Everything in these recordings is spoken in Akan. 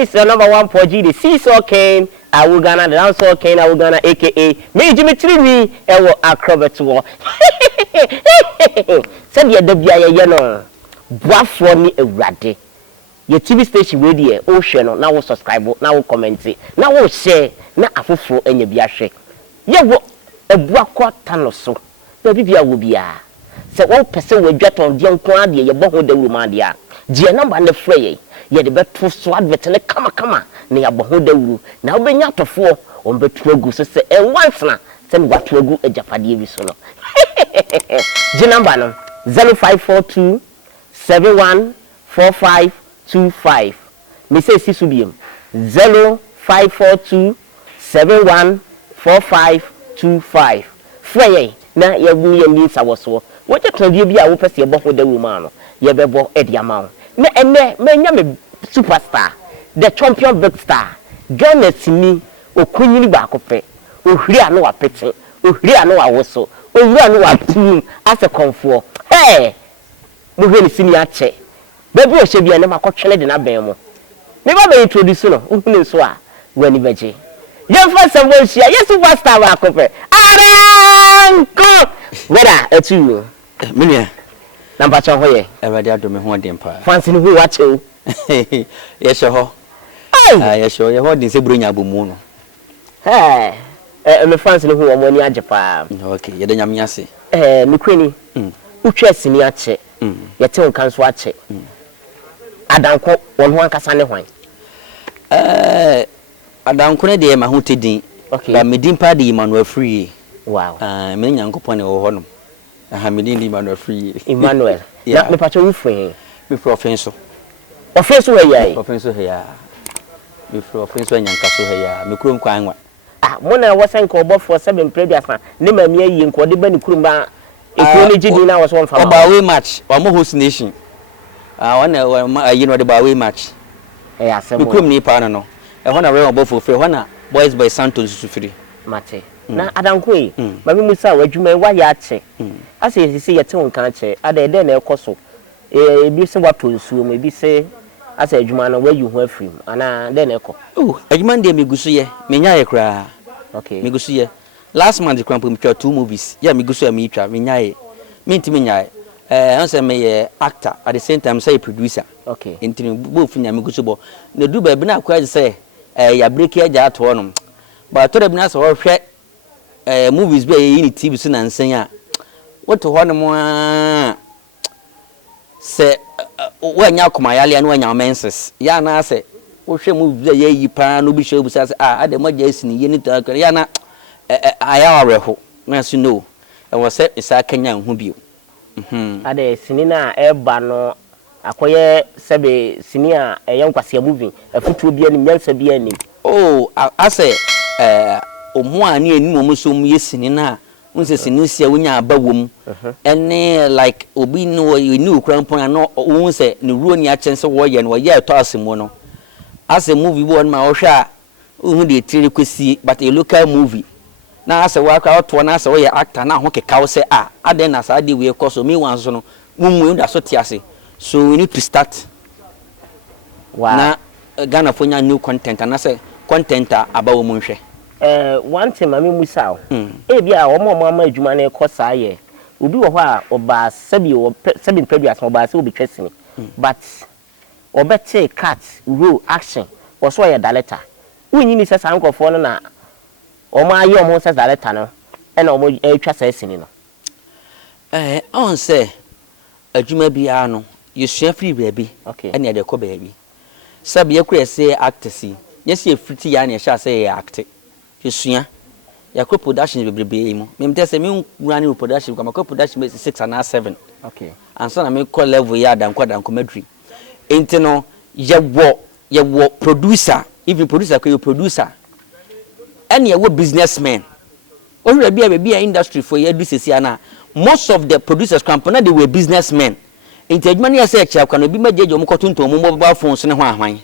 This is your number one PG, the Seesaw King. I will Ghana, the dancehall King. I will Ghana, aka me Jimmy Trivi. I will acrobat war. Said ya debia ya no. Buafo ni ewrade. Your TV station radio, oh share no, now subscribe, now comment, now share, now afofo enye bia hwe. Ye wo ebuakwa tano so. Na bibia wo bia. Se wo pese we dwaton de nko ade ye boho da wuru ma de a. Die number ne frey ye de beto so advert ne kama ne ya boho da wuru. Na wo benya tofo on betu agu so se once na se ne watu agu ajapade bi so no. Die number no 0542 714525. Me say sisubiem 0542 714525. Frey na ye wu ye ni sawoso. What you tell you be a who pese boho da woman no. Ye bebo e dia ma. Na ene menya me superstar, the champion big star. Ghana sini okunyini ba kope. Ohiri anu wa pete, ohiri anu wa woso, ohiri anu wa tum as a comfort. Hey! Mo hwe ni sini ache. Baby o hye bia na makotwele de na ben mo. Me ba be introduce no, nhunu so a wani beje. Yemfa sebo hia, yes superstar ba kope. Adanko! Weda etu. Minia. Number 2 hoye. Everybody adome ho dem pa. Fancy no watch you. Yes ho. Yes ho. Ye ho din se bronya abomu no. Hey. Me fancy no ho omani age pa. Okay, ye da nyame ase. Me kwani. Utwa sini ache. Ye te on kanso ache. Adanko won ho ankasa ne hwan. Adanko ne de ma ho tedin. Okay. Ba medin pa de Emmanuel Free. Wow. Me nyankopon ne wo ho no. Medin Emmanuel Free. Emmanuel. Yeah. Na me pacho wo free. Me for offense. Offense we yai. Offense he ya. Me for offense nyankaso he ya. Me kurom kwa anwa. Mo na wo sen ko obofo 7 previous na ne ma me ayi nko de ba ni kurom ba ekuro ne gidi na wo so mfa. Obawe match. Omo host nation. Wana ayi no de bawe match. Asem. Me kurom ni pa no. E ho na re obofo free. Ho na boys by Santos su free. Mate. Na Adanko yi ma me musa wadwuma wa ya ache. Ase sisi yete won kan ache. Ada ede na ekoso. Ebi se wato nsuo mu, ebi se ase adwuma no wa yu ho afrim. Ana de na eko. Adwuma ndie meguso ye. Menya ye kra. Okay. Meguso ye. Last month krampo me twa 2 movies. Ya meguso ya me twa. Menya ye. Me ntimi nya ye. Onse me ye actor at the same time say producer. Okay. Ntimi both nya meguso bo. Na du ba bi na akwa say ya break ya ja to no. Ba to da bi na so hwe movies be ye ni TV so na nsan a what ho no mo se wanya koma yale na wanya menses ya na se wo hwe movies ye yi pa no bi hwe bu se ade mo ja sini ye ni ta ya na aya wareho na so no e wo se isa kanya hu bio Ade sini na eba no akoye sebe sini a yenkwase movie afutuo bia ni nyansa bia ni ase omo ani eni mo so mu yesini na unse sini sia wonya aba wom ene like obi no ni okranpon na unse ne ruo ni achense wo ye no ye to asemo no ase movie bo ma wo hwa uhu de tiri kwesi but a local movie na ase wa ka to na ase wo ye actor na ho keka wo se aden na sa de we koso me wan so no mumu da so tiase so we need to start. Wow. Na Ghana for new content and I say content about women. One time I mean musa bia o mo mama adwuma na ekosa ye obi wo ho a oba sabi o 7 previous oba se obi twesini but obete cut role action wo so ye director unyi ni sesa nkofo no na o ma aye o mo sesa director no e na o mo twa sa sini no on say adwuma bia no you share free baby okay and dey ko baby sabi ye kura say actor si yes ye free ya na sha say act Yesua ya ko production bebrebe mu me mte se me run production kwa ko production 6 and 7 okay and so na me call level ya danko madri enti no ye wo producer even producer ko producer and ye wo businessman o re bia industry for ye do sesia na most of the producers company they were businessmen enti adwuma ne say cha kwa no bi majeje o mo kotonto mo mobile phones ne ho ahwan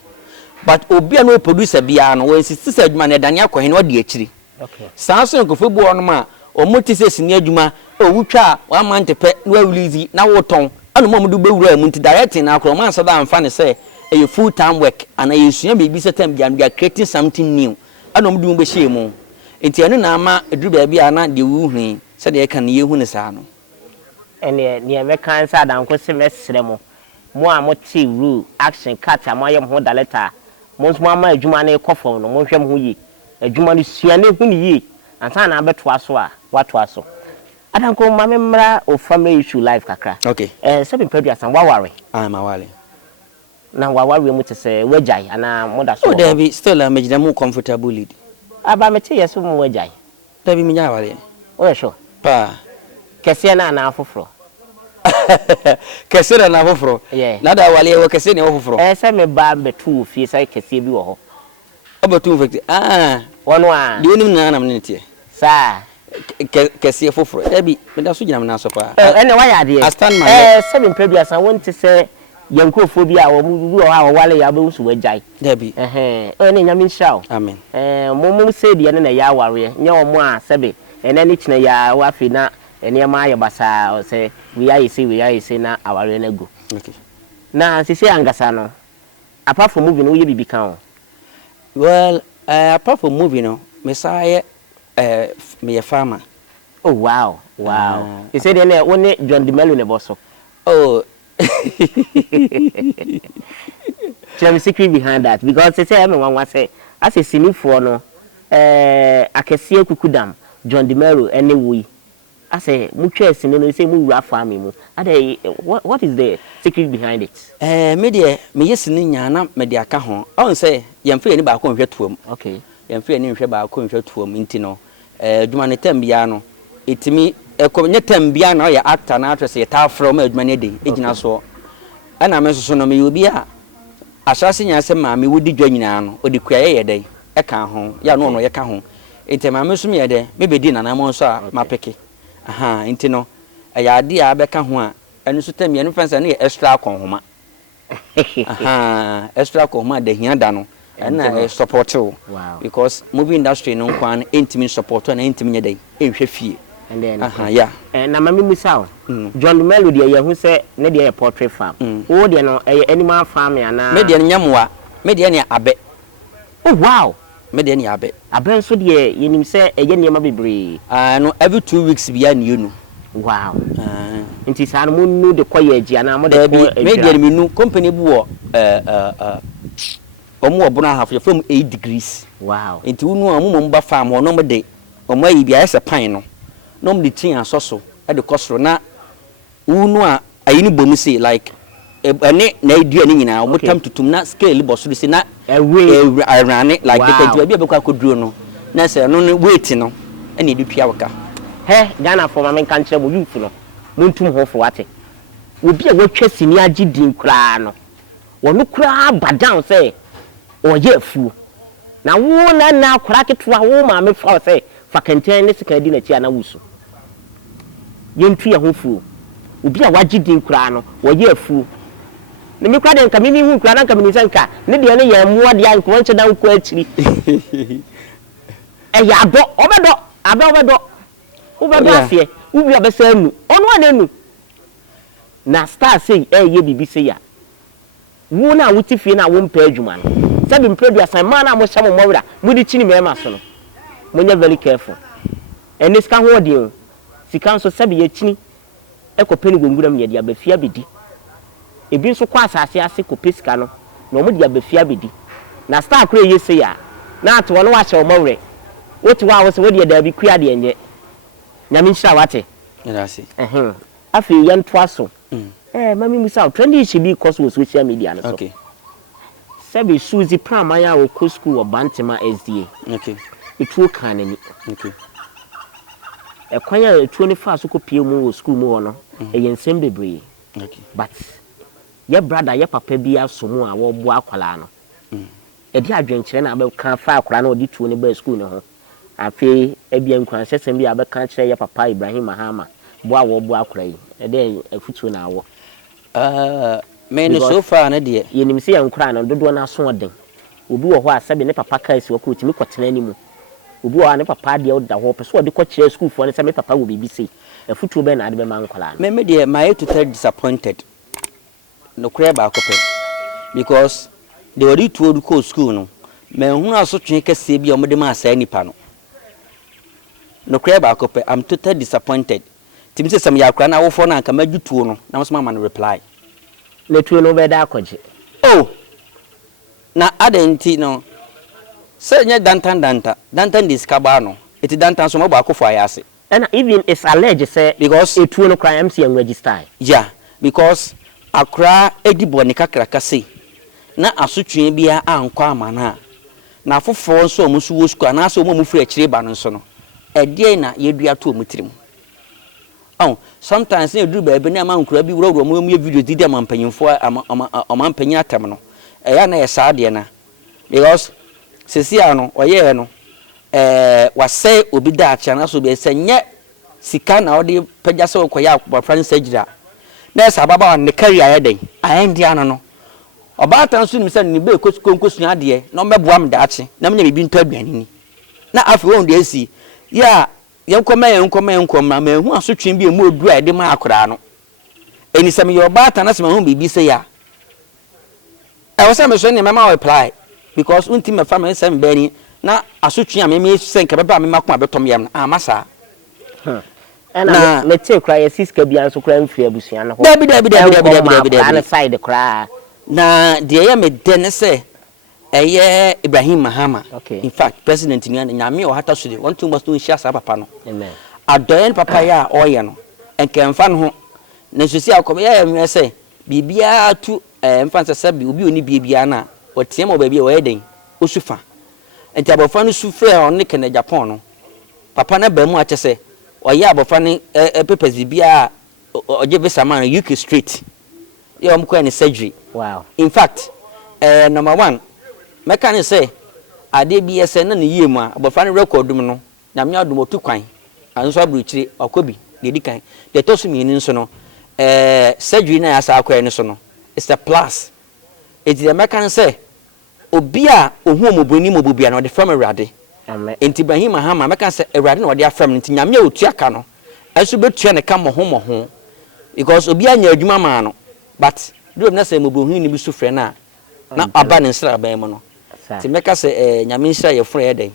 but obi no producer bia no we insist adwuma na dane akɔhe no de akiri okay sanso nkofo bu ono ma o motise sini adwuma o wutwa wa man tepe no release na woton anu mo do bewura mu nti directing na akɔ man so da amfa ne say a full time work and I assume baby time we are creating something new. I don't do be shame. It's a nama a drew baby and not the wooing, said I can you who is ano. And near American side and Cosimus Remo. More motive rule, action, cut, and my young letter. Most mamma, a Jumane coffin, no more who ye. A Jumani Siane who ye, and son I bet was what was so. Adanko, my member of family issue life, Kaka. Okay. Seven previous and Wawari. I'm a wally. Now, what we want to say, Wejai, and mother so there be still a major more comfortable lead. About material, so Wejai. There be me. Oh, sure. Pa. Cassiana and Afro. Cassera na hofro. Yeah. Nada wale wo kase ne hofro. Say me ba be two fie sai kase bi wo ho. Oba two fie. Ah. Wono a. Di onim na na me tie. Sa. Kase foforo. E bi me da so gina me na so pa. Ene wa ya de. Stand man. Seven previous I want to say yankofo bi a wo mu wo ha wale ya be wusu wajai. Da bi. Ene nyame hia. Amen. Mo say de ne na ya aware. Nya wo mo a sebe. Ene ni kina ya wa fi na ene ma ya basa o say we are say na aware na go. Okay. Na sisi angasa no. Apart from moving, we be kan. Well, apart from moving, no, me say me a farmer. Oh wow. You say then only John de Melu ne bosso. Oh. Tell me secret behind that because they say everyone want say as a sini for no akese kukudam John de Melu anyway. I say muche sini no say mu ra farming mu. What is the secret behind it? Me de me yesini nya na me de aka ho. On say yemfe ni ba ko nhwe tuom. Okay. Yemfe ni nhwe ba ko nhwe tuom nti no dwuma ne tambia no etimi nye tambia na ya actor na actress ya ta from adwuma ne de ejina so. Ana me so no me obi a asase nya se ma me wodi dwa nyina no odi kuaye ye den e kan ho ya no no ye ka ho. Enti ma me so me ye de me bedi na na mo so a ma peke. Aha enti no ya ade a be ka ho a enu so tambia no fansa na extra konhoma. Aha extra konhoma de hia da no na support you. Wow. Because movie industry no kwan intimi support na intimi nye dey ehwe fie. And then yeah. Na mama misao John Melody ye hu say ne de portrait farm. Wo de no animal farm ya na. Me de nyamwa, me de ne abe. Oh wow. Me de ne abe. Abe so de ye nim say eye niam bebre. No every 2 weeks bia ne you know. Wow. Nti sa no mu de koye agi ana mo de ko me de me nu company bu wo omo obuna half from 8 degrees. Wow. Nti unu amu mo ba farm ho no mo de omo ayi bia ese pan no. No mo de tin asoso e de kosoro na unu a ayi ni bomu say like ene na edua ni nyina omo tam tutum na scale boso say na irane like the kan bia be kwa koduro no na say no weight no ene de tua waka. He Ghana for mama kan kire mo youth no muntum ho fo wate. Obi a watwa sini agidin kura no. Wono kura badan say oye fu na wo na kura ketwa wo ma me fa say fa kenten ne sika di na tia na wusu yentu ya ho fu obi a wagidin kura no oye fu ne me kura de nka mini hu kura na nka mini sanka ne de ne ya muwa de anko wonche na nko akiri ya do obedo afie ubi abesa anu ono anenu na star say ye bibi say ya wo na wuti fie na wo mpa adwuma no sabi mpredu asan na mo hye mo mowra mo di chini mema so no mo nya very careful eni sika ho de o sika so sabi ya chini ekopeni gonguram ye dia bafia bedi ebi nso kwa asase ase kopesika no na mo dia bafia bedi na star kure ye say ya na ato no wa hye mo mowre woti wa wo se wo de da bi kua de enye nyame hira wate yasi afi ye ntoa so mami musa trendy should be cause with social media no so okay sabi Suzy Pramaya o ko school of Bantama SDA okay etuo kan ani okay kwanya etuo ne fa so ko pie mu o school mu no ensem bebre okay but your brother your papa bi asomu a wo bo akwala no edi adwenkyere na be kan fa akwala na odi tuo ne ba school ne ho afi ebia nkwan sesem bi abeka kire your papa Ibrahim Mahama bo a wo bo akwala yi ede afutuo na awo me so far na de yenim se yankura na dodo na so oden obi wo ho asabe ne papa kai si wo ko timi kwotena ni mu obi wo ne papa de da ho pese wo de ko kire school fo ne se me papa wo bibi sei afutuo be na ade be man kwala me de my to third disappointed no kure ba ko pe because they were to go school no me hu asotwe kese bia omde ma asa nipa no no kra ba kope I'm totally disappointed tim se sam yakra na wofo na anka majutuo no na so mama no reply le tuo no be da akoje oh na adenti no se nya dantan discover no eti dantan so maba akofo ayase and even it's alleged say because etuo no crime MC register yeah because akra edibo ne kakraka sei na asotwe bia ankwa amana na afofo nso omusu wo school na so omu firi akire ba no nso no edie na yedua to omutirim oh sometimes na eduru ba be na amankura bi wuro mu video didi amampanyimfo amampanya atam no eya na yesa de na because Seesaw no oye no wase obi da acha na so be senye sika na odi pagya se okoya akwa surgery na esa baba ne carry ayeden ayendi ano no oba tan so nim se ne be konkosu ade na mbeboa am da ache na mnya bibi nto aduane ni na afi won de esi ya yenkoma ma hu asotwe bi emu odu a de ma akora no eni se me yo ba tan na se ma hu bibi se ya I was saying, "My mama reply because unti my family send Benny na asutwi am me senka beba me makoma betom yam amasa." Na me take cry sister bia nso kra mfiri abusua no ho. Dabi. Ana side kra. Na de ye me de ne se eye Ibrahim Mahama. Okay. In fact, president ni nyame o hata so de want to must do share sa papa no. Amen. Adoyen papa ya oye no. Enkemfa no ho. Na susi akobe ya me se bibia tu mfansa sabi obi oni bibia na otiam obabi o eden osufa enti abofa no sufre on ne kene Japan no papa na ba mu ache se oye abofa ne papers bibia oje visa man UK street ye om ko any surgery wow in fact number 1 meka ne say ade bi ese na ne yemu a abofa ne record dum no na me adum otu kwan anso abruchire akobi de dikan de tosu mi ni nso no surgery na ya sa akwa ni so no it's a plus. It's the American say, Obia, Ohumobuni Mobubia, no, the firm Radi. And Ibrahim Mahama, American say, a Radin or their family, Yamio Tiacano. I should be trying to come home. Because Obia near Jumamano. But do not say Mubuhini be sufrena. Not abundance of Bamono. To make us say, Yamisha, your friend,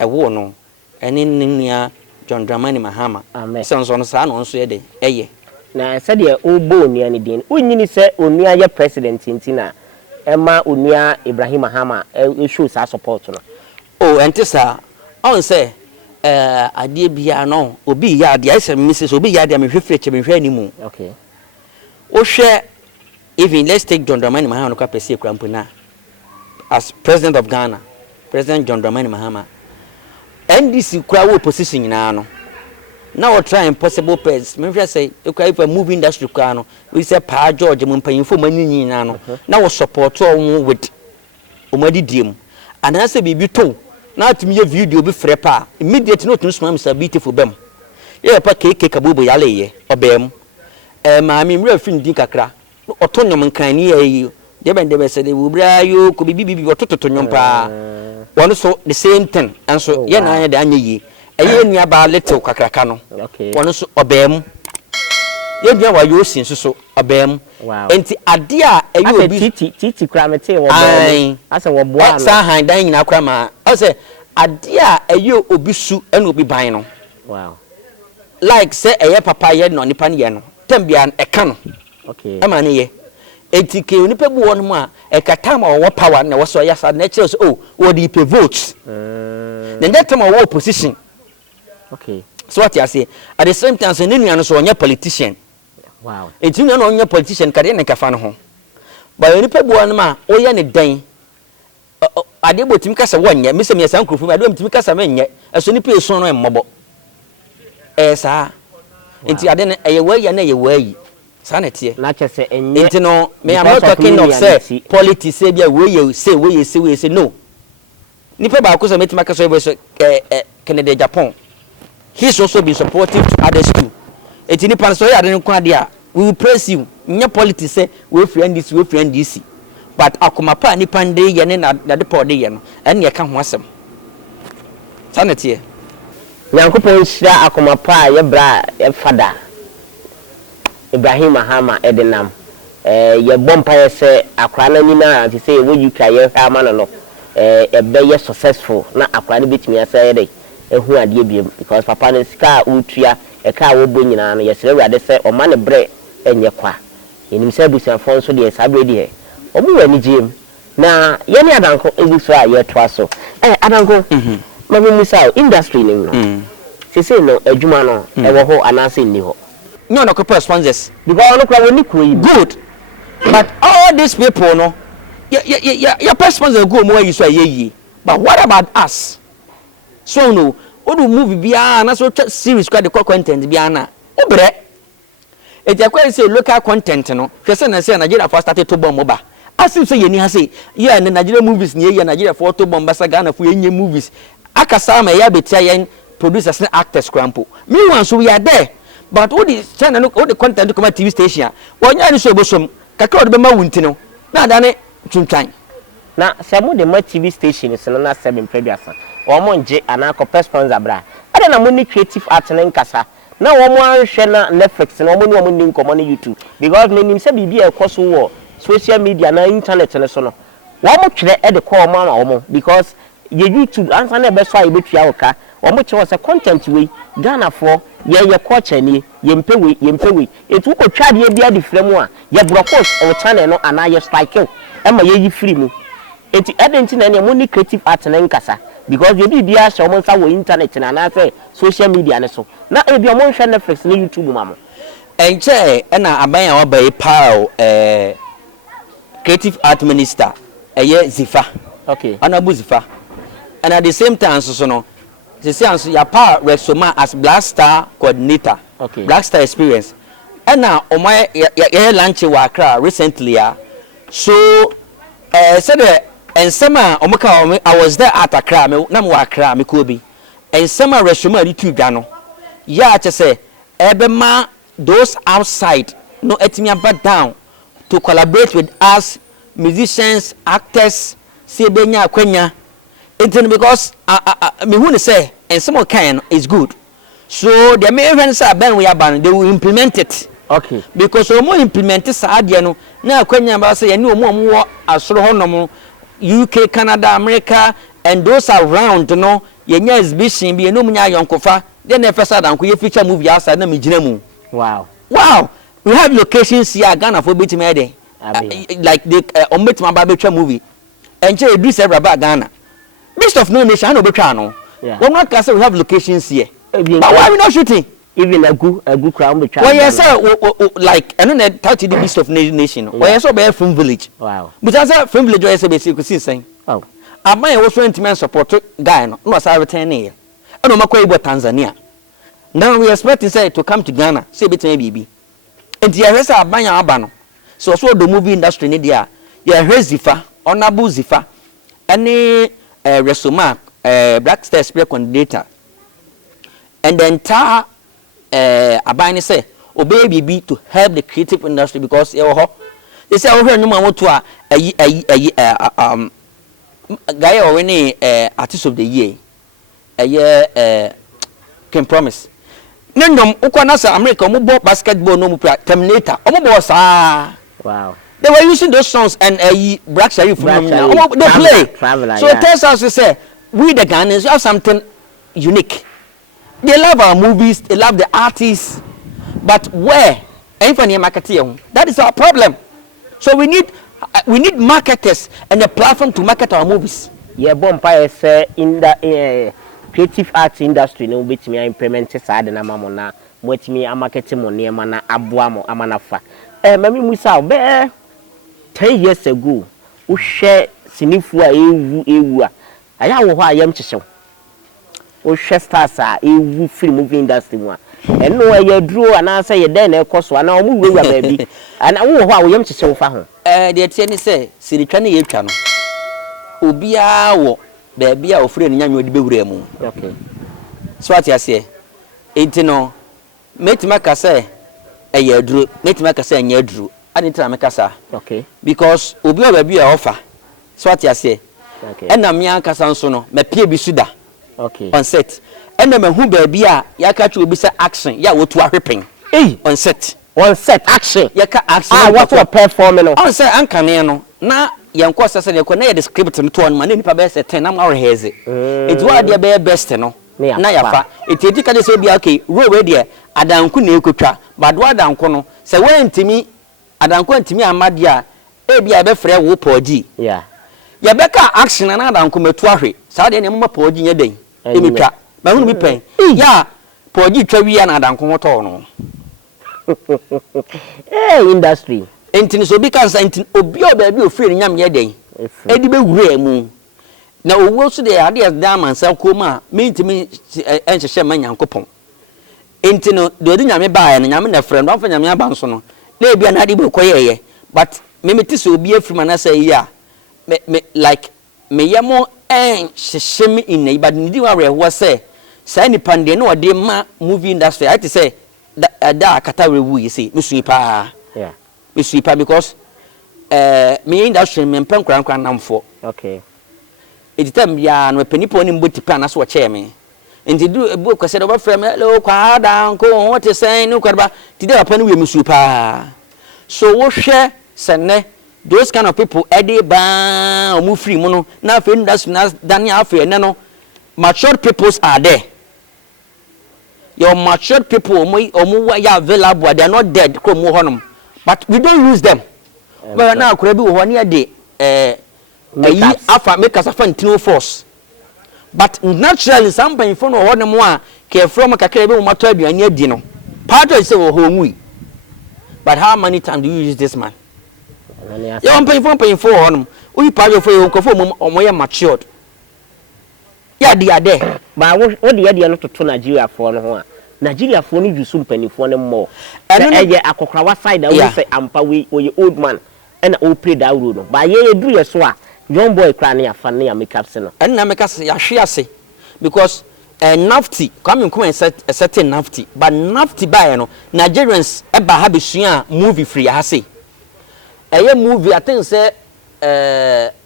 a war no. And in near John Dramani Mahama. Sounds on the sun on Swede, eh? Na said ye obo ni ani din unyini se onua ye president ntina ema onua Ibrahim Mahama show sa support no oh entisa on say ade bia no obi ya ade ise mrs obi ya ade me hwefre che me hwe animu okay o hwe even let's take John Dramani Mahama no ka pese krampo na as president of Ghana President John Dramani Mahama NDC kura wo position nyina no now try impossible pets me say okay if a movie industry no we say pa George mo mpanyimfo manyi na no na wo support on with omadi diem and I say bibi to na atimi ye video bi frɛ pa immediately no tun suma Mr. Beautiful bem ye pa keke kabobo yale ye obem ma mi mra fin din kakra otonyom nkan ni ayi de ben de be say de wubra yo ko bibi otototo nyom pa one so the same thing and so ye na ye de anya yi eye nua ba little kakraka no wono so obem ye bia wa yo sin so obem enti ade a eye obi titi kra mete wo bo ase wo bo ano sa han dan nyina kra ma ase ade a eye obi su ena obi ban no wow like say eye papa ye no nipa ne ye no tambia e ka no okay e ma ne ye enti ke onipa bu won mu a e kata ma wo power na wo so ya sa na chere so oh wo di pe votes then that time wo opposition. Okay. So what you say? At the same time, you so on your politician. Wow. It's you know on your politician, Kadian and Kafan home. But when you pay one man, oh, you're a day. I did what you cast a 1 year, Mr. Miss Uncle, I don't think cast a man yet, as soon as you pay son and mobile. Sir. Into I didn't a way and a way. Sanity. Not just say, and you know, may I'm not talking of say, politics say, where you say, no. Nipa ba ko so metima ka so Canada Japan. He's also been supportive to others too. Eti nipa so ya de nko ade a we will praise you. Nya politics say we friend this. But akoma pa nipa nde ye ne na de pa de ye no. En ye ka ho asem. Sanete. Nyankopon hira akoma pa ye bra e fada. Ibrahim Mahama edenam. ye bompa say akra na ni na ti say we you try ye ha ma no e be ye successful na akra na betimi asa ye dey ehu ade biem because papa no sika utua e ka wo bo nyina no ye sere wade say o ma ne bre enye kwa enim say busiafo nso de sabre de he obu wani jiem na ye ni Adanko ebi so a ye toa so Adanko mami musa industry ni no say no adwuma no e wo ho anase ni ho no sponsors because no kwa woni kuro good but all these people no your sponsors go more you so ye but what about us so no odu movie bia na so series kwa the content bia na obre e je kwa say local content no hwese na say Nigeria for started to bomb ba asim say yeni ha say yeah na Nigeria movies ni ye Nigeria for to bomb sa Ghana for yenye movies akasa ma ya betia yen producers and actors crampo meanwhile so we are there but all the channel all the content come TV station wonya ni so ebosom kakra od be ma wunti no na dane tuntwan na se mo de ma TV station so na 7 previous o mo nje anako sponsor bra ade na mo ni creative art na nkasa na wo mo anhwe na Netflix na wo mo ni nkomo na YouTube because me nim se bibi e koso wo social media na internet ne so no wo mo twere e de call ma wo mo because ye YouTube ansa na be so a betua woka wo mo che wo se content we Ghana for ye culture ni ye mpewe etu ko twade bia de fremu a ye brokos o channel no ana ye strike e ma ye yi free mu eti edenti na ne mo ni creative art na nkasa because ye bia so mo nsa wo internet na na say social media ne so na e bia mo hwe Netflix na YouTube ma mo enche na aban ya wabai pao creative art minister eye Zifa okay anabu Zifa and at the same time so no they say answer ya pa Resoma as Black Star coordinator okay Black Star experience and now my lunch wa Accra recently so said and summer omoka I was there at Accra me na mo Accra me ko bi and summer Resoma di tu dwa no ya che say ebema those outside no etimi aba down to collaborate with us musicians actors say benya akwanya because me who say and some kind is good so the main say ben we aban they will implement it okay because we more implement this ade no na akwanya ba say any omo asoro honom UK Canada America and those around no yenya exhibition bi enum nya yonkofa then the first Adanko ye feature movie outside na me gina mu wow we have locations here Ghana for bit me there like the ometima ba betwa movie and che do several ba Ghana Beast of No Nation no betwa no we not can say we have locations here but why we not shooting even a good crowd betwa well yes sir like I know that touch the Beast of Nation well yes so be from village wow but as a from village yes be see sen oh aban was trying to support guy no say return here and no makwa ibo Tanzania now we expecting say to come to Ghana say betin bibi and you hear say aban aba no so the movie industry ni dia you hear Zifa honorable Zifa any Resoma Black Star Spirit coordinator and the entire aban say obey bibi to help the creative industry because they say over no man to guy or any artist of the year can promise nendom ukwana sa America mo basketball no mo Terminator omo boss wow they were using those songs and Black Sharif from they play traveler, so it tells us to say we the Ghanaians have something unique. They love our movies, they love the artists, but where that is our problem. So we need marketers and a platform to market our movies. Yeah, Bompire say in the creative arts industry no bit me implement sad na mamona what me a marketing money mana abuamo amanafa mami musa be 10 years ago wo hwe sinifu a ewu a aya wo ho ayam kyehyew wo hwe stars a ewu film movie industry mu a eno ya duro ana say ye den na ekoso ana omu wura baabi ana wo ho a wo yam kyehyew fa ho de tie ni say siritwa na yetwa no obia wo baabi a ofure no nyanwo de bewura mu okay so ati ase entino metima ka say eye duro metima ka say anya duro ani tira me kasa okay because obi baabi a offer so ati ase okay ena me akasa nso no me pie bi suda okay on set ena me hu baabi a ya ka twa obi say action ya wotu ahwepen on set on set action yɛka action what we perform no on say ankane no na yɛnkɔ sɛ sɛ yɛkɔ na yɛ the script no to on ma na nipa bɛ sɛ 10 na ma reheze it wa de bɛ best no na yafa eti ka de sɛ bia okay row we de adanko na ekotwa but wa adanko no sɛ wantimi adanko antimi amade a e bia bɛ frɛ wo pɔgi yɛbɛka action na adanko metu ahwe saa de ne mma pɔgi nya den emitwa ba hunu bi pɛn ya pɔgi twa wi na adanko ho tɔ no industry entini so bi kan sa entini obi o ba bi ofiri nyam ye den edi be wura mu na owo so de ade as diamond sa ko ma me ntimi enhyehyɛ ma nyankopɔn entino de odi nyame baa na nyame na friend wa fa nyame aba nso no na ebia na ade be koyeye but me meti so obi afiri ma na say ya me like me yemo enhyehyɛ me in na but ndi wa reho say say ni pande na ode ma movie industry I say da kata rewu you see me sweepa me sweepa because me industry me pen kran namfo okay it time ya no panipo ni mboti pa na so che me nti du ebu kwese do ba frem hello kwa Adanko what is saying no kwarba ti dey pa no we me sweepa so wo hwe sene those kind of people ede ba omu free mu no na fe industry na dania afa ne no matured peoples are there. Your matured people, omu ya available, they are not dead. But we don't lose them. But now, could be 1 year day. Make us a fun force. But naturally, some people from one more care from a cacao matter be a near dinner. Part of it say home we. But how many times do you use this man? You are paying for him. We part of your conform or more matured. Yeah, they are there. But what the idea not to Nigeria for no Nigeria for no you soon penny for them more. And I akokrawa side I say ampa we old man and old play that road. But ye do your swa young boy crying a funny and make up seno. And na make us ya say because nafty come and set a certain nafty but nafty by no Nigerians eba habisua movie free I say. A movie I think say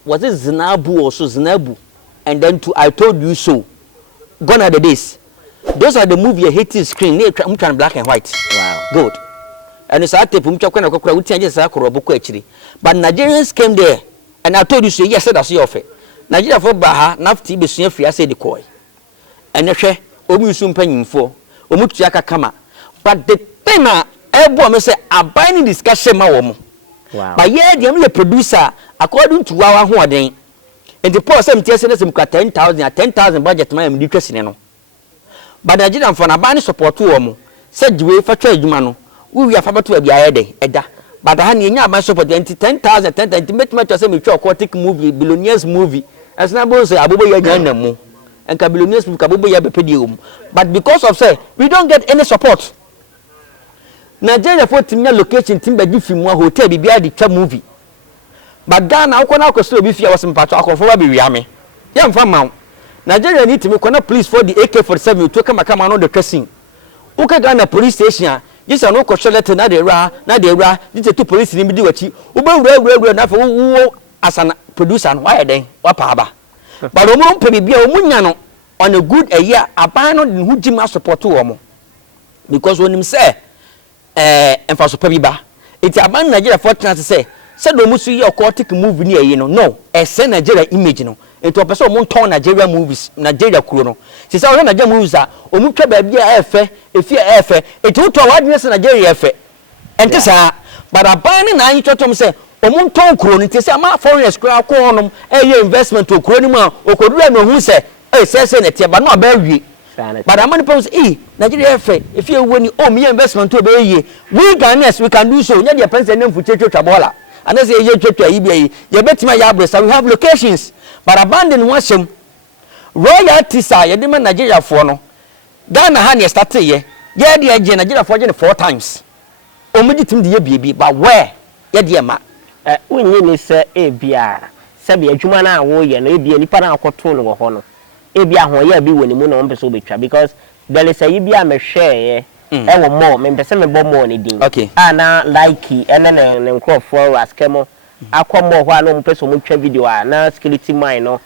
was it Zinabu or so Zinabu. And then to I told you so. Gone are the days. Those are the movie you hate screen. I'm trying black and white. Wow. Good. And it's at the but Nigerians came there and I told you so. Yes, that's your offer. Nigeria for Baha, Nafti, be free. I said the koi. And the share, Omu soon paying for Omuchiaka Kama. But the thing everyone say a binding discussion. Wow. But yeah, the only producer, according to our who and the poor some tears some 10,000 budget my education no but Nigerian for na ban support to said we for trade man we are for to be eda but ha nya ban support 10,000 10,000 make me to say me aquatic movie billionaires movie as na bo say abobo ya nya namu and ka billionaires movie ka bobo ya be pedi but because of say we don't get any support Nigeria for timnya location timba di film hotel bibia di cha movie. But Ghana, I could still be fear was in part of Yami. Young farm. Nigeria need to make police for the AK-47 you took come on the casing. Okay, Ghana police station. Yes, I know question letter na de ra. This is two police in the duty. Uber enough as an producer and why then? Wapaba. But Omo Pemi be Omunyano on a good a year, a ban on who Jim support to Omo. Because when him say, and for Superbiba, it's a ban Nigeria fortunate to say. Said no musu your aquatic movie near you know no a send Nigeria image no into a person won't turn Nigeria movies Nigeria kuno she said Nigeria movies are omuka baby afa if you afa it would to awadness Nigeria afa and this but a buying na you to say omun ton kuno it say ma foreigners kra ko honom e investment to kuno ni ma okodura no hu say e say na tie but no ba wie but amani people say Nigeria afa if you win me investment to be ye we Ghanaians we can do so nya the person name for chabola. And as a year you bet my yabres, we have locations, but abandon one royalties are Yedima Nigeria for no. Ghana Hania started ye, the Nigeria for 4 times. Omiditim the baby, but where? Yediama. We need say ABR, Sabi, a Jumana, warrior, and ABA, Nipana, Cotton or Hono. ABR, where be when the moon on Pesobicha, because there is a ABR may share. Ewo more me pese me bo more ni din okay ana like ene ne nkro for askemo akomo ho ano pese mo twa video na security mine no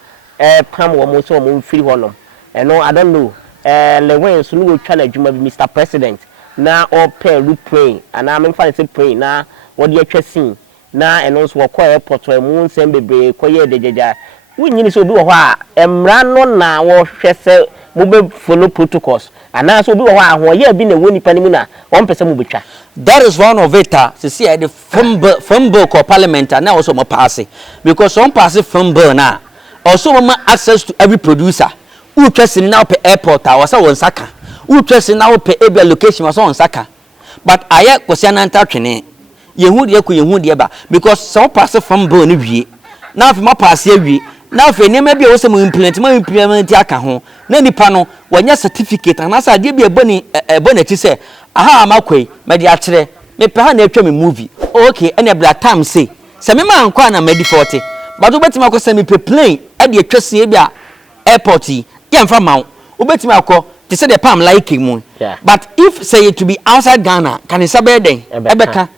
pam wo mo so mo free ho no eno I don't know le wen so no twa na adwuma bi Mr President na or pay replay and I'm find say pray na what you atwa na eno so wo airport o mu nsem bebre koye dejeja wunyi so bi wo ho a emra no na wo hwese mo be follow protocols ana so bi wo ho a ho ye bi na woni pani mu na won pese mo betwa. That is one of it. See, the film bill called parliament and now also more passing because some pass film bill now also more access to every producer who trusting now per airport was on saka who trusting now per every location was on saka but I was an antarctic you because some pass film bill ni now if my pass here now if any maybe also implement aka ho na nipa no wanya certificate and as I dey be a bonnet say aha amakwe me dey akere me pe ha na atwa me movie okay any bla time say se me man kwa na medi 40 but obetima akọ se me pe plane e dey atwasie bia airport ye mfa ma obetima akọ te say the palm like mu but if say it to be outside Ghana can sabe den ebeka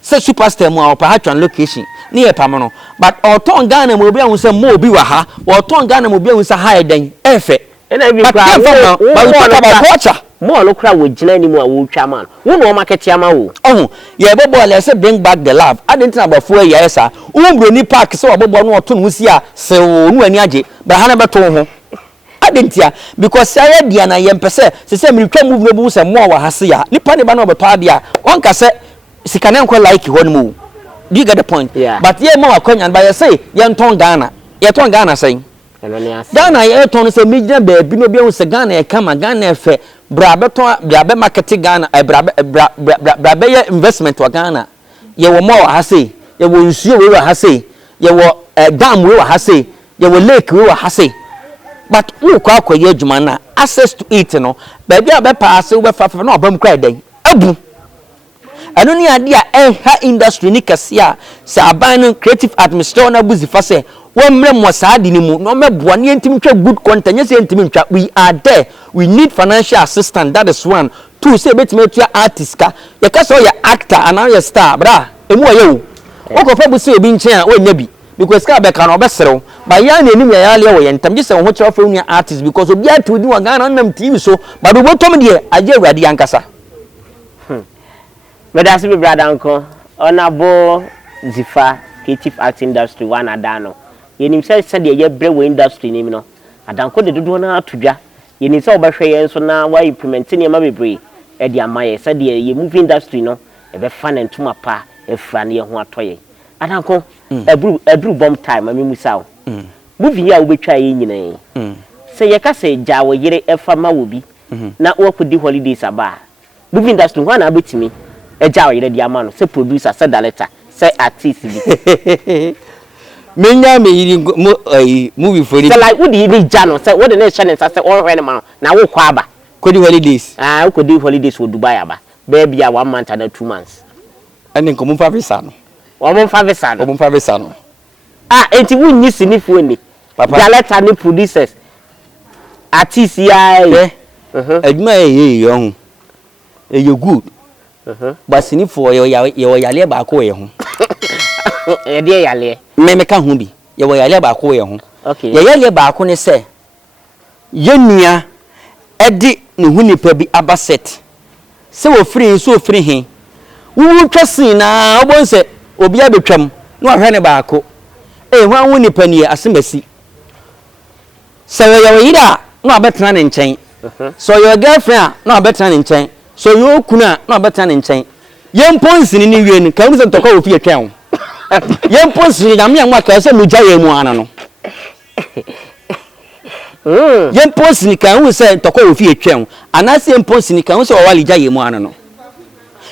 say superstar mu a pa ha location ni e pam no but oton Ghana mo obi ahun say mo obi wa ha oton Ghana mo obi ahun say ha den efe na bi kwa but we talk about culture mo lokra wo gina ni mu a wo twa man wo no market ya ma wo ye bobo le say bring back the love adent na bafo ya esa umbro ni park say bobo no oto no si a se wo nu ani age ba ha na beto ho adentia because say dia na ye mpese se mi twa move no bu se mo wa ha se ya nipa ne ba no beto ade a won ka se sikane nko like ho no mu. Do you get the point? Yeah. But ye mo akonya ba ye say ye ton Ghana ye ton Ghana say Ghana ye ton say mi gina ba bi no bi hu se Ghana e kama Ghana efe bra be market Ghana bra be investment wa Ghana ye wo mo ha say ye wo nsuo we wa ha say ye wo dam we wa ha say ye wo lake we wa ha say but who kwa akoye adwuma na access to it no ba bia be pass we fa na obam kwa den abu anu ni ade a ha industry ni kase a sa aban creative administrator na buzifa se womre mo saade ni mu no meboa ne ntim twa good content yes ntim twa we are there we need financial assistance that is one two say betime tua artist ka ye ka so ya actor and now ya star bra emu aye wo ko fa bu se obi nchen a wonya bi because ka be ka no beserew ba ya na enim ya yale wo ye ntam gise wo kira fa unia artist because obi atudi wa Ghana nam TV so but obo tom de aje awrade yankasa Medasi be brother Adanko honorable Zifa creative art industry one Adano yenim say de ye brewe industry nim no Adanko de dodo na atodwa yenim say obahwe ye so na wa implement ne ma bebre e de amaye say de ye movie industry no e be fa na ntuma pa e fra ne ho atoye Adanko ebru bomb time ami musa wo movie ya wo betwa ye nyina say ye ka say ja wo yire e fa ma wo bi na wo kodi holidays aba movie industry ho na betimi eja oyire dia ma no se producer se director se artist bi menya me yiri movie for it so like would you ja no se what the next channel say all when ma na wo kwa aba kodi holidays wo kodi holidays wo Dubai aba baby a 1 month and 2 months ani ko mo fa visa no mo fa visa no mo fa visa no enti wunyi sinifu ni director ni producers artist ya aduma yo you good but sini for yo yale ba ko ye ho e de yale me ka ho bi ye wo yale ba ko ye ho okay ye yale ba ko ne se ye nua e di ne hu nipa bi abaset se wo free he wu twese na obon se obi abetwam na wa hwe ne ba ko ho hu nipa ni asemasi se yo yira na abetena ne nchen so your girlfriend na abetena ne nchen so you kuna na beta ne nchen yemponsi ni wie ni ka mu se ntokwa ofi atwan yemponsi na me anwa ka se mu gyaye mu ana no yemponsi ni ka mu se ntokwa ofi atwan ana se yemponsi ni ka mu se wali gyaye mu ana no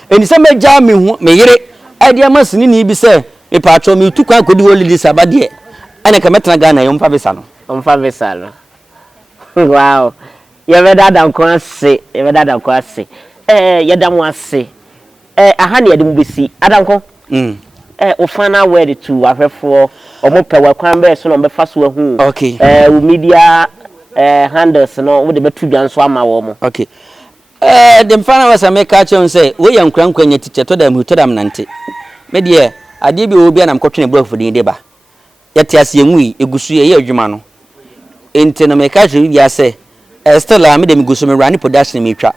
eni se meja me hu me yire ade amasini ni bi se me paatro me tu kwa kodi holiday sabade ene ka metena Ghana yom fa visa no wow ye be dada nko ase yedam ase aha ne yedem besi Adanko o final word to ahwefo omo pewa kwan be so no be fa so ahu okay media handles no wo de betu dwan so ama wo mo okay dem final was make cha say we yankran nya teacher to dem hutodam nante me de ade bi obi anam kotwene brofo din de ba yete ase enwi egusu ye adwuma no ente no make cha bi ya say still am dem gusu me run production me twa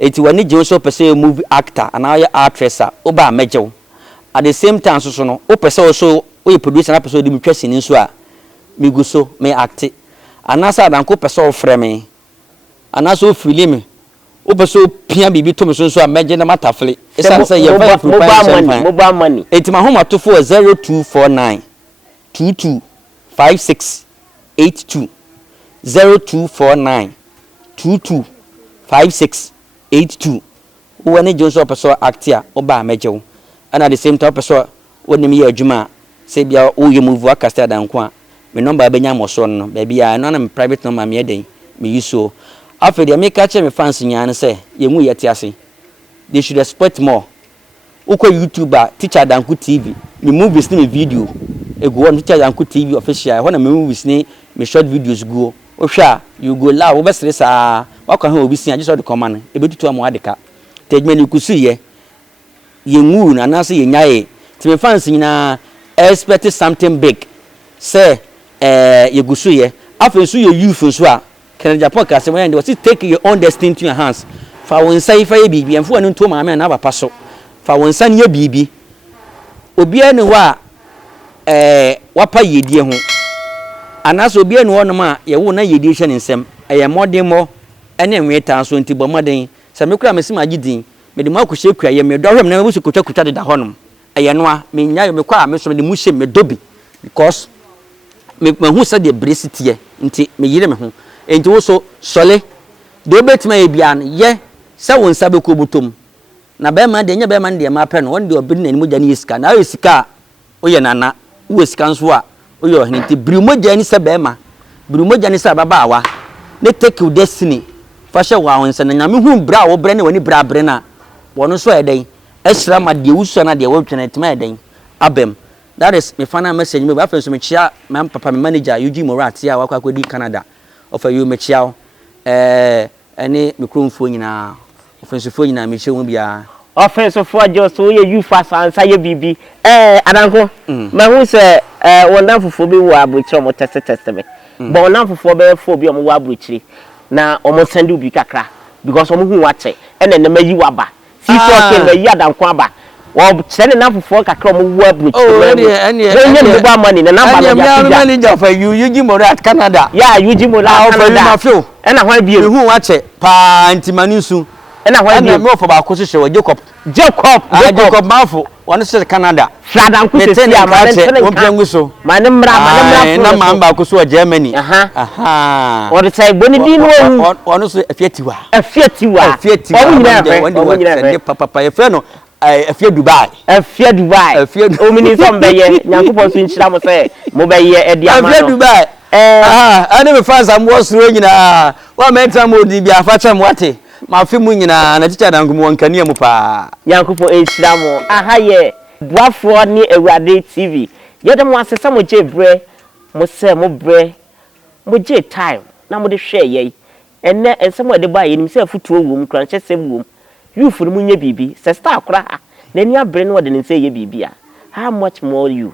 eti wani je so pese movie actor and now actress oba mejew at the same time so no o pese so o producer na pese di metwa sini so a me go so me act anasa Adanko pese o frɛ me anasa o fili me o pese o pia bibi to me so a meje na matafle esa say ye mobile money eti ma homa to for 0249 225682 0249 225682 woni Johnson person actor oba mejew and at the same time person woni me adwuma say bia o ye move akasta Adanko a me number benya mo so no ba bia no na me private number me den me use so after the make catch me fans nyane say ye mu yete ase they should expect more uko YouTuber teacher Adanko TV me movies ni me video ego on teacher Adanko TV official ho na me movies ni me short videos go ohwa you go la wo besere sa wakwa ha obi sia just the command e betutu am adeka tejmeni kusu ye nwu na na se ye nyae ti me fans nyina expect something big say ye gusu ye afa so ye youth so a Kennedy Japan ka se when they take your own destiny to your hands fa won sai fa ye bibi enfo anu to ma na papa so fa won san ye bibi obi anu ho a wapa yedie ho anaso obi anu ho no ma ye wo na yedie hye nsem eye modern mo ene nweta so nti bomaden se me kura mesima agidin me de makohye kura ye me dohwem na me busu kutwa de da honom eye no a me nya ye me kwa me so de mu hye me dobi because me hu se de bresitie nti me yire me ho enti wo so sole de obetima ye bia no ye se won sabe ko butom na be ma de nya be ma de ma pe no won de obi na ni mo jani isika na ayo sika oye nana wo sika nso a oye ohinti biri mo jani se be ma biri mo jani se baba awa ne take your destiny fashe wa wonse na nyame hu bra wo bre ne wani bra bre na wono so eden esra ma de wuso na de wo twene tima eden abem that is me final message me afa so me chia my papa me manager UG Morat ya wakwa kwedi Canada of you me chia ene me kromfo nyina ofensifo nyina me che won bia offensifo just so ye you fast answer ye bibi Adanko ma hu se wondan fofo bi wo abrochire mo test me but wondan fofo be fo bi o mo wo abrochire na omo send ubi kakra because omo hu wache ene na mayi waba Seesaw ke na yi Adanko aba wo send na fofo kakra omo wo abrochire ene mobile money na number ya manager for UG Morat Canada yeah UG Morat Canada ena hwan bi hu wache pa ntimaninsu ena hwan bi me ofo ba ko hye wo Jacob Mafo one se Canada Adanko se sia ma ne won piangu so ma ne mra na mamba ko so Germany o de say boni bi no one so afiatiwa o nyina ne papa ye fe no afia Dubai o mini so mbeye nyankopon so nchira mo say mo beye ediama no afia Dubai ane me fans am wo suro nyina wa mentra mo di bia facha mo ate ma fi mu nyina na ticha Adanko mo nkania mu pa nyankopon enchira mo ye boafo ni Ewurade TV yede mo asesa mo jebre mo se mo bre mo je time na mo de hwe ye enne ensem de ba ye nim se afutuo wom kranche se wom youth mu nya bibi se star akora ha na ni abre no de nse ye bibi a how much more you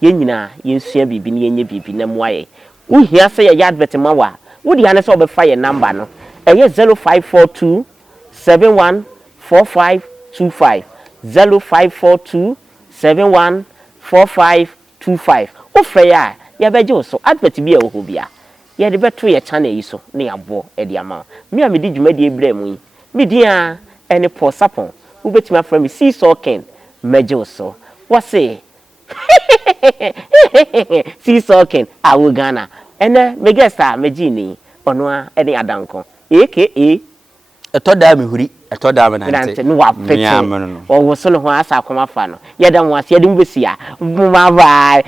ye nyina ye nsua bibi ni ye nya bibi na mo aye wo hia se ye advert ma wa wo di ane se obefa ye number no eye 0542 714525 0542 714525 ofre ya ya beje so advert bi e wo bia ya de beto ye channel yi so na ya bo e de ama me a me di dwumadi ebrem yi me di a ene po sapon wo betima fra me Seesaw ken meje so wo say Seesaw ken awu Ghana ene me gesta meji ni ono a ene Adanko aka etoda me huri etoda me nante no wa pete o wo so no ho asa akoma fa no ye da mo ase ye de mbesia bye